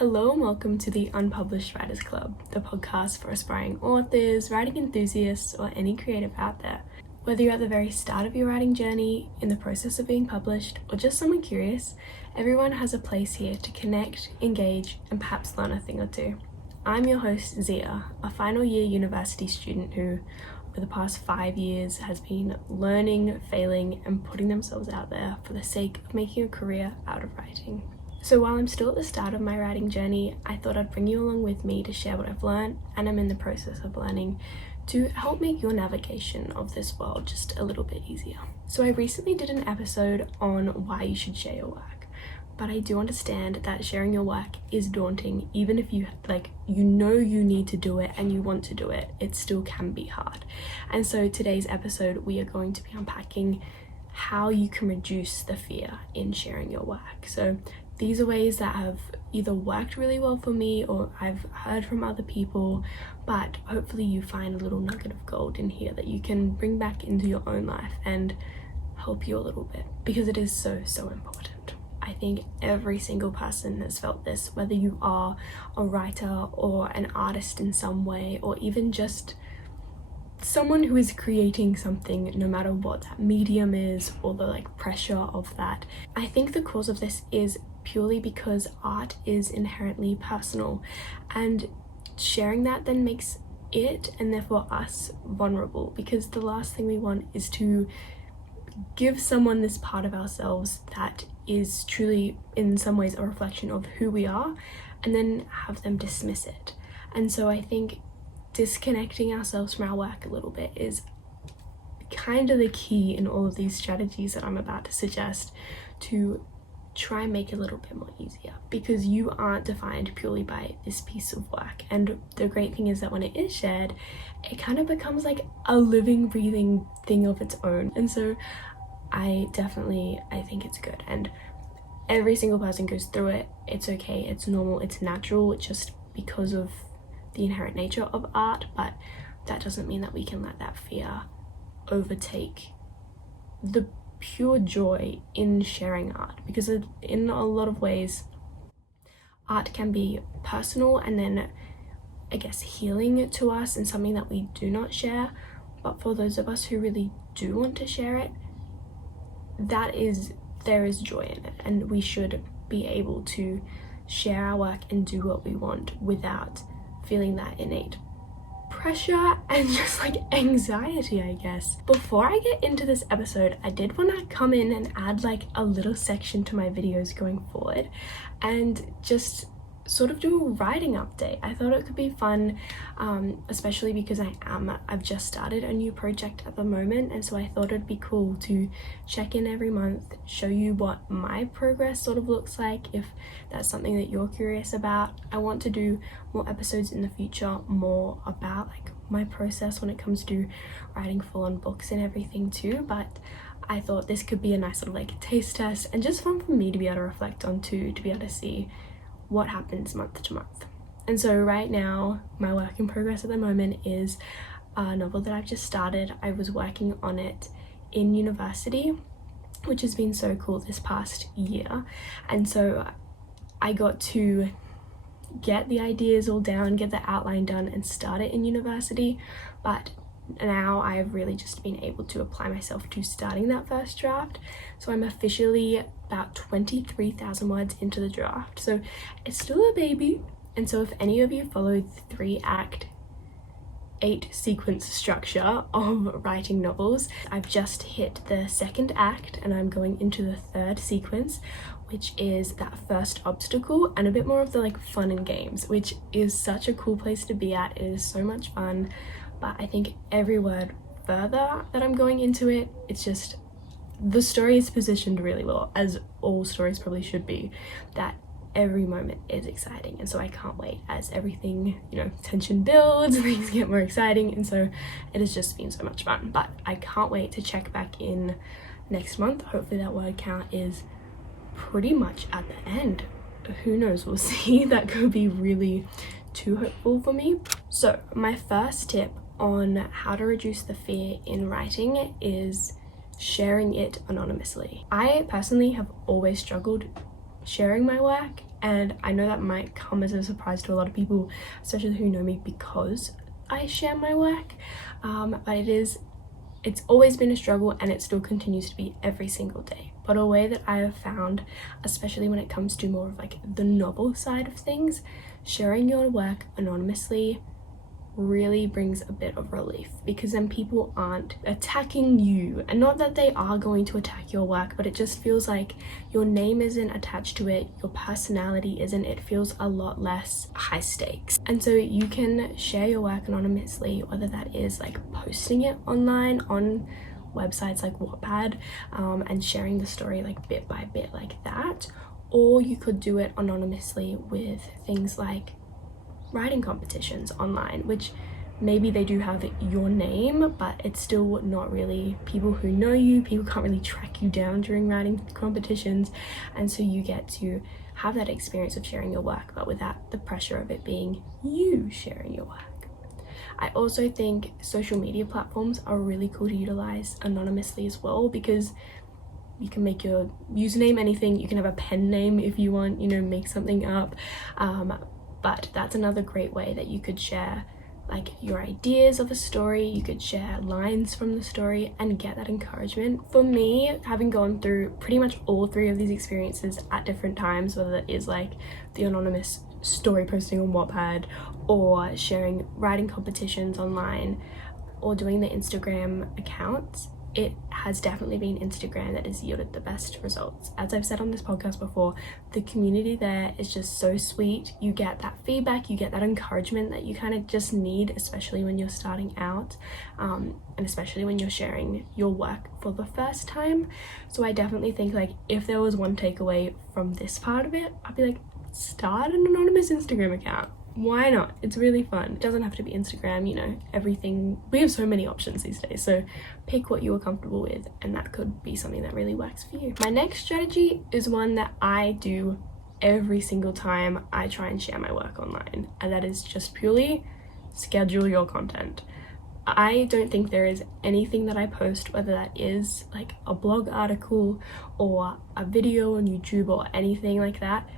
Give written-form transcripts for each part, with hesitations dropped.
Hello and welcome to the Unpublished Writers Club, the podcast for aspiring authors, writing enthusiasts, or any creative out there. Whether you're at the very start of your writing journey, in the process of being published, or just someone curious, everyone has a place here to connect, engage, and perhaps learn a thing or two. I'm your host, Zia, a final year university student who, over the past 5 years, has been learning, failing, and putting themselves out there for the sake of making a career out of writing. So while I'm still at the start of my writing journey, I thought I'd bring you along with me to share what I've learned and I'm in the process of learning to help make your navigation of this world just a little bit easier. So I recently did an episode on why you should share your work, but I do understand that sharing your work is daunting. Even if you you need to do it and you want to do it, it still can be hard. And so today's episode, we are going to be unpacking how you can reduce the fear in sharing your work. So these are ways that have either worked really well for me or I've heard from other people, but hopefully you find a little nugget of gold in here that you can bring back into your own life and help you a little bit, because it is so important. I think every single person has felt this, whether you are a writer or an artist in some way, or even just someone who is creating something, no matter what that medium is or the pressure of that. I think the cause of this is purely because art is inherently personal, and sharing that then makes it, and therefore us, vulnerable, because the last thing we want is to give someone this part of ourselves that is truly in some ways a reflection of who we are, and then have them dismiss it. And so I think disconnecting ourselves from our work a little bit is kind of the key in all of these strategies that I'm about to suggest, to try and make it a little bit more easier, because you aren't defined purely by this piece of work. And the great thing is that when it is shared, it kind of becomes like a living, breathing thing of its own. And so I think it's good, and every single person goes through it. It's okay, it's normal, it's natural, just because of the inherent nature of art. But that doesn't mean that we can let that fear overtake the pure joy in sharing art, because in a lot of ways art can be personal and then I guess healing to us, and something that we do not share. But for those of us who really do want to share it, there is joy in it, and we should be able to share our work and do what we want without feeling that innate pressure and just anxiety, I guess. Before I get into this episode, I did want to come in and add a little section to my videos going forward and just sort of do a writing update. I thought it could be fun, especially because I've just started a new project at the moment, and so I thought it'd be cool to check in every month, show you what my progress sort of looks like, if that's something that you're curious about. I want to do more episodes in the future, more about my process when it comes to writing full-on books and everything too, but I thought this could be a nice little taste test and just fun for me to be able to reflect on too, to be able to see what happens month to month. And so right now, my work in progress at the moment is a novel that I've just started. I was working on it in university, which has been so cool this past year. And so I got to get the ideas all down, get the outline done, and start it in university. But now I've really just been able to apply myself to starting that first draft. So I'm officially about 23,000 words into the draft. So it's still a baby. And so if any of you follow the 3-act, 8-sequence structure of writing novels, I've just hit the 2nd act and I'm going into the 3rd sequence, which is that first obstacle and a bit more of the fun and games, which is such a cool place to be at. It is so much fun. But I think every word further that I'm going into it, it's just, the story is positioned really well, as all stories probably should be, that every moment is exciting. And so I can't wait as everything, tension builds, things get more exciting. And so it has just been so much fun. But I can't wait to check back in next month. Hopefully that word count is pretty much at the end. Who knows, we'll see. That could be really too hopeful for me. So my first tip on how to reduce the fear in writing is sharing it anonymously. I personally have always struggled sharing my work And I know that might come as a surprise to a lot of people, especially who know me because I share my work, but it's always been a struggle, and it still continues to be every single day. But a way that I have found, especially when it comes to more of like the novel side of things, sharing your work anonymously really brings a bit of relief, because then people aren't attacking you. And not that they are going to attack your work, but it just feels like your name isn't attached to it, your personality isn't. It feels a lot less high stakes. And so you can share your work anonymously, whether that is like posting it online on websites like Wattpad, and sharing the story like bit by bit like that, or you could do it anonymously with things like writing competitions online, which maybe they do have your name, but it's still not really people who know you. People can't really track you down during writing competitions, and so you get to have that experience of sharing your work, but without the pressure of it being you sharing your work. I also think social media platforms are really cool to utilize anonymously as well, because you can make your username anything. You can have a pen name if you want, make something up, but that's another great way that you could share like your ideas of a story. You could share lines from the story and get that encouragement. For me, having gone through pretty much all three of these experiences at different times, whether it is like the anonymous story posting on Wattpad, or sharing writing competitions online, or doing the Instagram accounts, it has definitely been Instagram that has yielded the best results. As I've said on this podcast before, the community there is just so sweet. You get that feedback, you get that encouragement that you kind of just need, especially when you're starting out, and especially when you're sharing your work for the first time. So I definitely think like if there was one takeaway from this part of it, I'd be like, start an anonymous Instagram account. Why not? It's really fun. It doesn't have to be Instagram, everything. We have so many options these days, so pick what you are comfortable with, and that could be something that really works for you. My next strategy is one that I do every single time I try and share my work online, and that is just purely schedule your content. I don't think there is anything that I post, whether that is like a blog article or a video on YouTube or anything like that,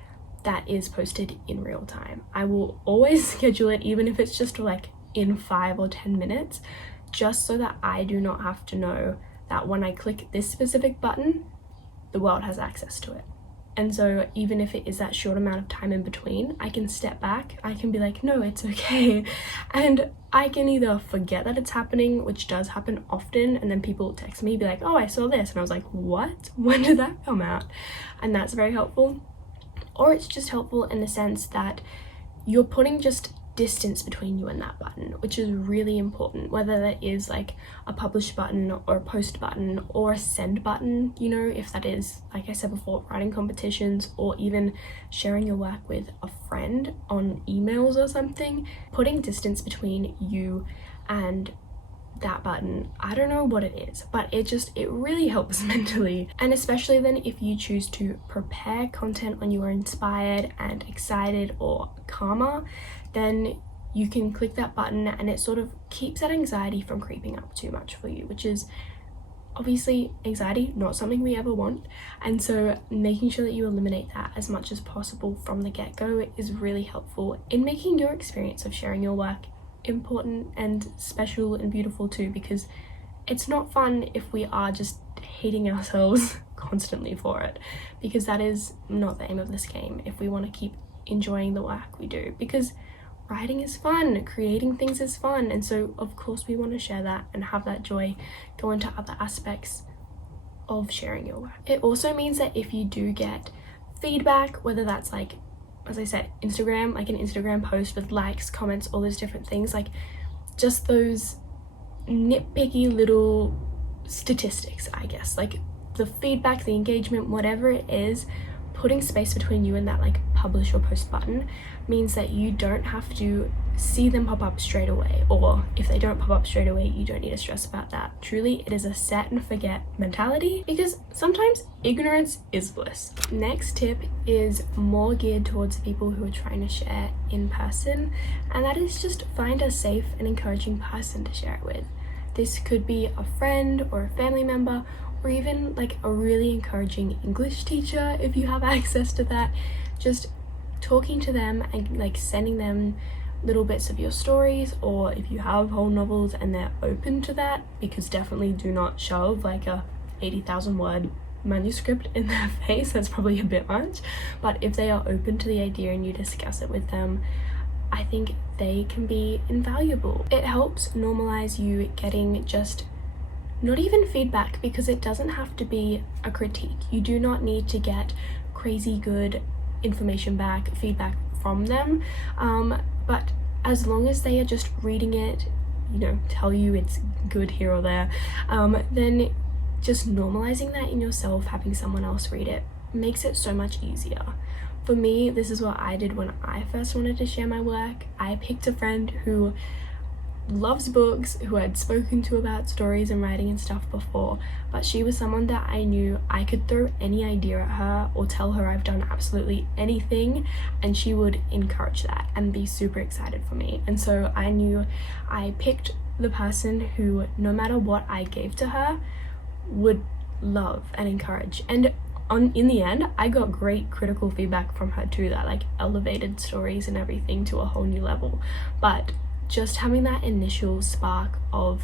that is posted in real time. I will always schedule it, even if it's just like in 5 or 10 minutes, just so that I do not have to know that when I click this specific button, the world has access to it. And so even if it is that short amount of time in between, I can step back, I can be like, no, it's okay. And I can either forget that it's happening, which does happen often, and then people text me, be like, oh, I saw this. And I was like, what? When did that come out? And that's very helpful. Or it's just helpful in the sense that you're putting just distance between you and that button, which is really important, whether that is like a publish button or a post button or a send button, if that is, like I said before, writing competitions, or even sharing your work with a friend on emails or something. Putting distance between you and that button, I don't know what it is, but it really helps mentally. And especially then if you choose to prepare content when you are inspired and excited or calmer, then you can click that button, and it sort of keeps that anxiety from creeping up too much for you, which is obviously anxiety, not something we ever want. And so making sure that you eliminate that as much as possible from the get-go is really helpful in making your experience of sharing your work important and special and beautiful too, because it's not fun if we are just hating ourselves constantly for it, because that is not the aim of this game. If we want to keep enjoying the work we do, because writing is fun, creating things is fun, and so of course we want to share that and have that joy go into other aspects of sharing your work. It also means that if you do get feedback, whether that's like, as I said, Instagram, like an Instagram post with likes, comments, all those different things, like just those nitpicky little statistics, I guess, like the feedback, the engagement, whatever it is, putting space between you and that like publish or post button means that you don't have to see them pop up straight away, or if they don't pop up straight away, you don't need to stress about that. Truly, it is a set and forget mentality, because sometimes ignorance is bliss. Next tip is more geared towards people who are trying to share in person, and that is just find a safe and encouraging person to share it with. This could be a friend or a family member, or even like a really encouraging English teacher if you have access to that. Just talking to them and like sending them little bits of your stories, or if you have whole novels and they're open to that, because definitely do not shove like a 80,000 word manuscript in their face. That's probably a bit much, but if they are open to the idea and you discuss it with them, I think they can be invaluable. It helps normalize you getting just not even feedback, because it doesn't have to be a critique. You do not need to get crazy good information back, feedback from them, but as long as they are just reading it, you know, tell you it's good here or there, then just normalizing that in yourself, having someone else read it, makes it so much easier. For me, this is what I did when I first wanted to share my work. I picked a friend who loves books, who I'd spoken to about stories and writing and stuff before, but she was someone that I knew I could throw any idea at her or tell her I've done absolutely anything, and she would encourage that and be super excited for me. And so I knew I picked the person who, no matter what I gave to her, would love and encourage. And in the end, I got great critical feedback from her too, that like elevated stories and everything to a whole new level. But just having that initial spark of,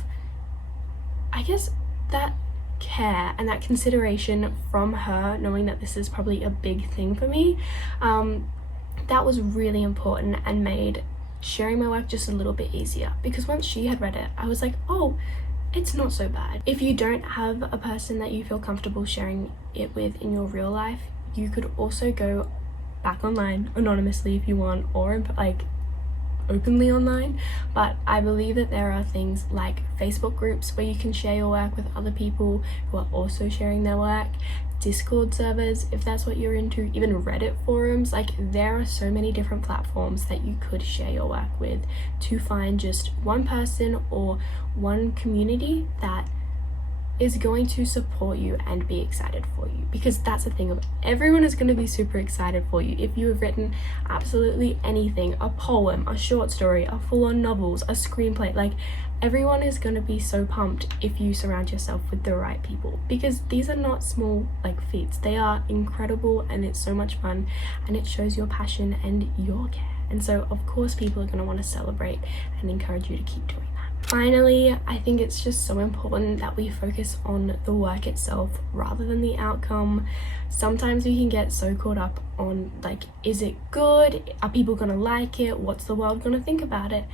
I guess, that care and that consideration from her, knowing that this is probably a big thing for me, that was really important and made sharing my work just a little bit easier. Because once she had read it, I was like, oh, it's not so bad. If you don't have a person that you feel comfortable sharing it with in your real life, you could also go back online anonymously if you want, or like openly online. But I believe that there are things like Facebook groups where you can share your work with other people who are also sharing their work, Discord servers if that's what you're into, even Reddit forums. Like, there are so many different platforms that you could share your work with to find just one person or one community that is going to support you and be excited for you. Because that's the thing, of everyone is going to be super excited for you. If you have written absolutely anything, a poem, a short story, a full-on novels, a screenplay, like everyone is going to be so pumped if you surround yourself with the right people, because these are not small like feats. They are incredible, and it's so much fun, and it shows your passion and your care. And so of course people are going to want to celebrate and encourage you to keep doing that. Finally, I think it's just so important that we focus on the work itself rather than the outcome. Sometimes we can get so caught up on like, is it good? Are people gonna like it? What's the world gonna think about it?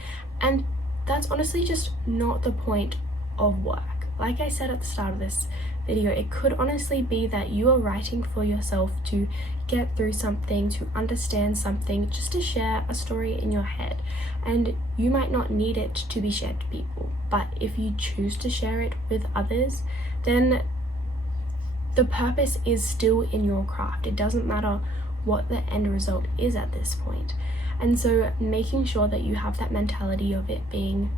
And that's honestly just not the point of work. Like I said at the start of this video, it could honestly be that you are writing for yourself to get through something, to understand something, just to share a story in your head. And you might not need it to be shared to people, but if you choose to share it with others, then the purpose is still in your craft. It doesn't matter what the end result is at this point. And so making sure that you have that mentality of it being,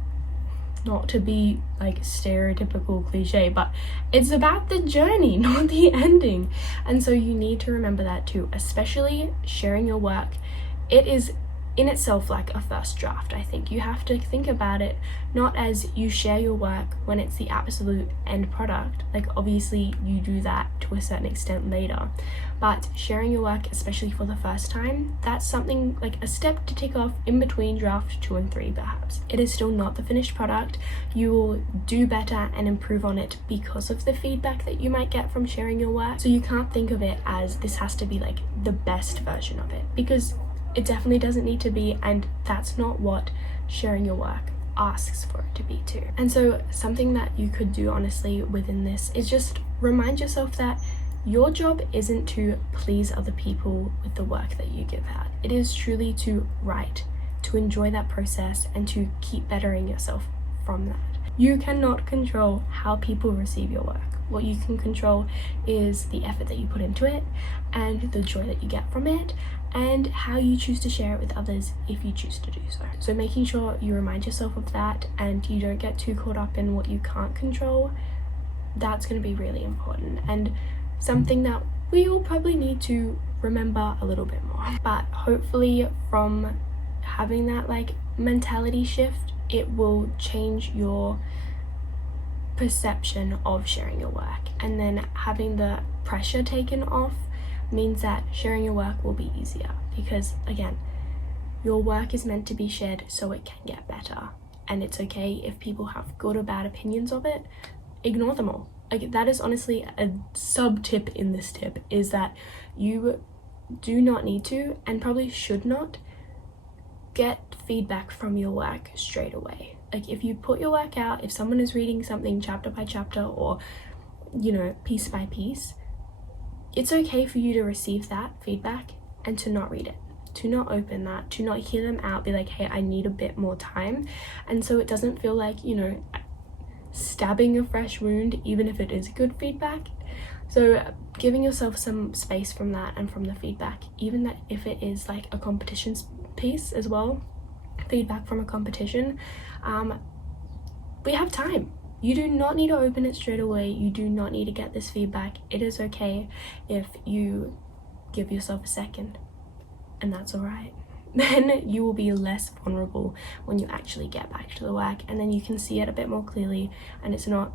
not to be like stereotypical cliche, but it's about the journey, not the ending. And so you need to remember that too, especially sharing your work. It is in itself like a first draft. I think you have to think about it not as you share your work when it's the absolute end product. Like, obviously you do that to a certain extent later, but sharing your work, especially for the first time, that's something like a step to tick off in between draft 2 and 3 perhaps. It is still not the finished product. You will do better and improve on it because of the feedback that you might get from sharing your work. So you can't think of it as this has to be like the best version of it, because it definitely doesn't need to be, and that's not what sharing your work asks for it to be too. And so something that you could do honestly within this is just remind yourself that your job isn't to please other people with the work that you give out. It is truly to write, to enjoy that process, and to keep bettering yourself from that. You cannot control how people receive your work. What you can control is the effort that you put into it and the joy that you get from it, and how you choose to share it with others if you choose to do so. So making sure you remind yourself of that and you don't get too caught up in what you can't control, that's going to be really important, and something that we all probably need to remember a little bit more. But hopefully from having that like mentality shift, it will change your perception of sharing your work, and then having the pressure taken off means that sharing your work will be easier because, again, your work is meant to be shared so it can get better. And it's okay if people have good or bad opinions of it. Ignore them all. Like, that is honestly a sub tip in this tip, is that you do not need to, and probably should not, get feedback from your work straight away. Like, if you put your work out, if someone is reading something chapter by chapter or, you know, piece by piece, it's okay for you to receive that feedback and to not read it, to not open that, to not hear them out, be like, hey, I need a bit more time. And so it doesn't feel like, you know, stabbing a fresh wound, even if it is good feedback. So giving yourself some space from that and from the feedback, even that if it is like a competition piece as well, feedback from a competition, we have time. You do not need to open it straight away. You do not need to get this feedback. It is okay if you give yourself a second, and that's all right. Then you will be less vulnerable when you actually get back to the work, and then you can see it a bit more clearly, and it's not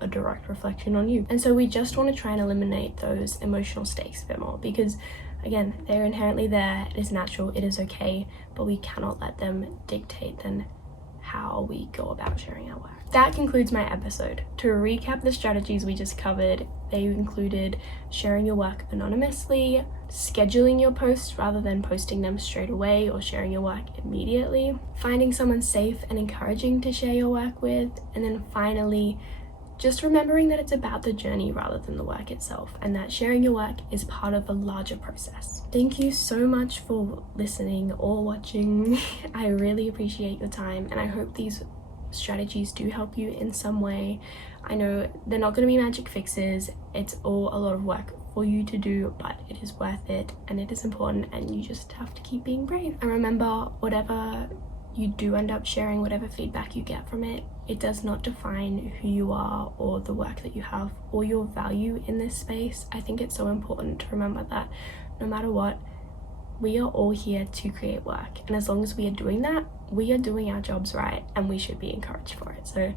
a direct reflection on you. And so we just want to try and eliminate those emotional stakes a bit more, because again, they're inherently there, it is natural, it is okay, but we cannot let them dictate then how we go about sharing our work. That concludes my episode. To recap the strategies we just covered, they included sharing your work anonymously, scheduling your posts rather than posting them straight away or sharing your work immediately, finding someone safe and encouraging to share your work with, and then finally, just remembering that it's about the journey rather than the work itself, and that sharing your work is part of a larger process. Thank you so much for listening or watching. I really appreciate your time, and I hope these strategies do help you in some way. I know they're not going to be magic fixes. It's all a lot of work for you to do, but it is worth it, and it is important, and you just have to keep being brave. And remember, whatever you do end up sharing, whatever feedback you get from it, it does not define who you are or the work that you have or your value in this space. I think it's so important to remember that no matter what, we are all here to create work, and as long as we are doing that, we are doing our jobs right, and we should be encouraged for it. So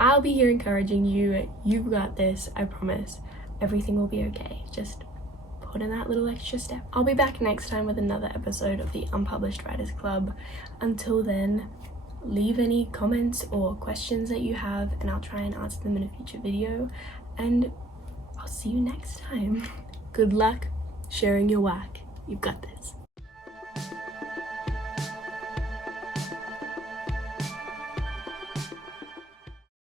I'll be here encouraging you. You've got this, I promise. Everything will be okay. Just put in that little extra step. I'll be back next time with another episode of the Unpublished Writers Club. Until then, leave any comments or questions that you have, and I'll try and answer them in a future video, and I'll see you next time. Good luck sharing your work. You've got this.